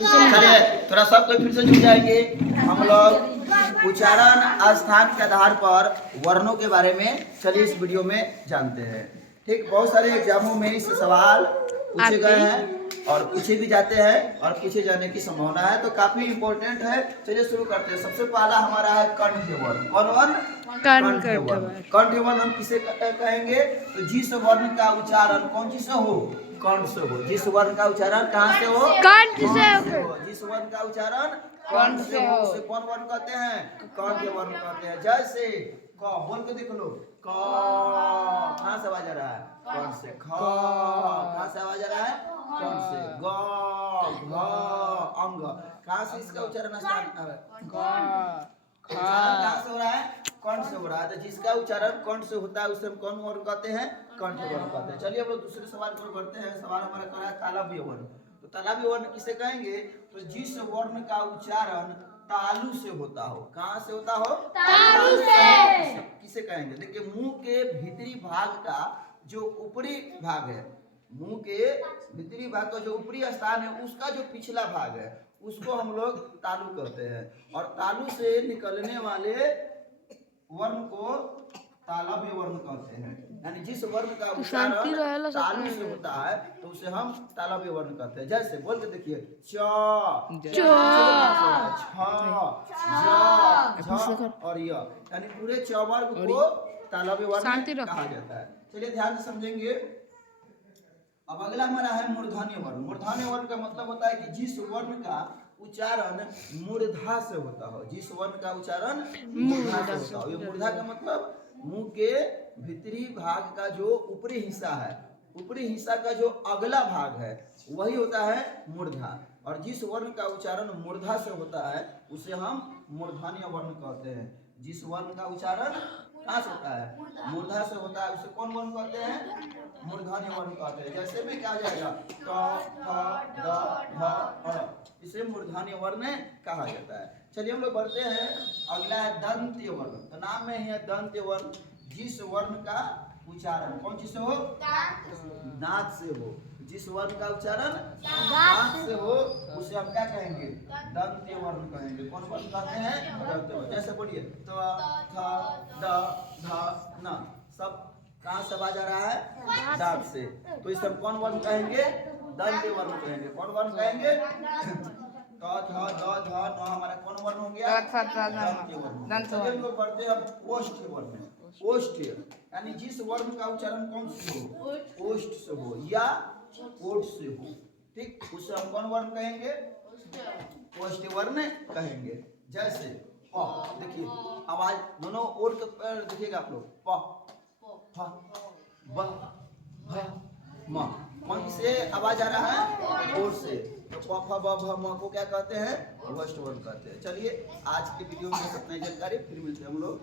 चलिए थोड़ा सबको फिर से जुड़ जाएंगे हम लोग उच्चारण स्थान के आधार पर वर्णों के बारे में। चलिए इस वीडियो में जानते हैं। ठीक, बहुत सारे एग्जामों में इस सवाल पूछे गए हैं और पूछे भी जाते हैं और पूछे जाने की संभावना है, तो काफी इम्पोर्टेंट है। चलिए शुरू करते हैं। सबसे पहला हमारा है कंठ वर्ण। कौन वर्ण? कंठ वर्ण। कंठ वर्ण हम किसे कहेंगे? तो जिस वर्ण का उच्चारण कौन चीज से हो? कंठ से हो। जिस वर्ण का उच्चारण कहाँ से हो? कंठ से हो। जिस वर्ण का उच्चारण कंठ से हो उसे कौन वर्ण कहते हैं? कंठ वर्ण कहते हैं। जैसे क, बोल के देख लो। क कहाँ से आवाज आ रहा है? कंठ से। ख कहाँ से आवाज आ रहा है? कंठ से। ग घ अंग कहाँ से इसका उच्चारण स्टार्ट? कहाँ से हो रहा है? कंठ से हो रहा है। तो जिसका उच्चारण कंठ से होता है उसे हम कौन वर्ण कहते हैं? कंठ वर्ण कहते हैं। चलिए हम लोग दूसरे सवाल पर बढ़ते हैं। सवाल हमारा कर रहा है तालव्य वर्ण। तो तालव्य वर्ण किसे कहेंगे? तो जिस वर्ण का उच्चारण तालु से होता हो। कहाँ से होता हो? तालु से। किसे कहेंगे? देखिए, मुंह के भीतरी भाग का जो ऊपरी भाग है, मुंह के भीतरी भाग का जो ऊपरी स्थान है, उसका जो पिछला भाग है उसको हम लोग तालु कहते हैं। और तालु से निकलने वाले वर्ण को तालव्य वर्ण कहते हैं। यानी जिस वर्ण का उच्चारण तालु से होता है तो उसे हम तालव्य वर्ण कहते हैं। जैसे बोल के देखिए, च, छ, झ और य, यानी पूरे च वर्ग को तालव्य वर्ण कहा जाता है। चलिए ध्यान से समझेंगे। अब अगला हमारा है मूर्धन्य वर्ण। मूर्धन्य वर्ण का मतलब होता है कि जिस वर्ण का उच्चारण मूर्धा से होता हो। जिस वर्ण का उच्चारण मूर्धा से होता हो। ये मूर्धा का मतलब मुंह के भीतरी भाग का जो ऊपरी हिस्सा है, ऊपरी हिस्सा का जो अगला भाग है वही होता है मूर्धा। और जिस वर्ण का उच्चारण मूर्धा से होता है उसे हम मूर्धन्य वर्ण कहते हैं। जिस वर्ण का उच्चारण कहाँ से होता है? मूर्धा से होता है उसे कौन वर्ण कहते हैं? मूर्धन्य वर्ण कहते हैं। जैसे में क्या जाएगा? क, ख, ग, घ, ङ, इसे मूर्धन्य वर्ण कहा जाता है। चलिए हम लोग बढ़ते हैं। अगला है दंत्य वर्ण। तो नाम में है दंत्य वर्ण। जिस वर्ण का उच्चारण कौन चीज से हो? दांत से हो। जिस वर्ण का उच्चारण दांत से हो उसे हम क्या कहेंगे? दंत्य वर्ण कहेंगे। कौन वर्ण कहते हैं? दंत्य वर्ण। जैसे बोलिए, त, थ, द, ध, न, सब कहाँ से आवाज आ रहा है? दांत से। तो इसे हम कौन वर्ण कहेंगे? दंत्य वर्ण कहेंगे। कौन वर्ण कहेंगे? क, थ, द, ध, न हमारा कौन वर्ण हो गया? दंत्य वर्ण। चलिए हम लोग बढ़ते हैं ओष्ठ वर्ण। ओष्ठ यानी जिस वर्ण का उच्चारण कौन से हो? ओष्ठ से हो या ओठ से हो। ठीक, उसे हम कौन वर्ण कहेंगे? ओष्ठ वर्ण कहेंगे। जैसे प, देखिए आवाज दोनों ओठ पर देखिएगा आप लोग। प, फ, ब, भ, म, कौन से आवाज आ रहा है? ओठ से। तो प, फ, ब, भ, म को क्या कहते हैं? ओष्ठ वर्ण कहते हैं। चलिए आज के वीडियो में इतना ही जानकारी, फिर मिलते हैं हम लोग।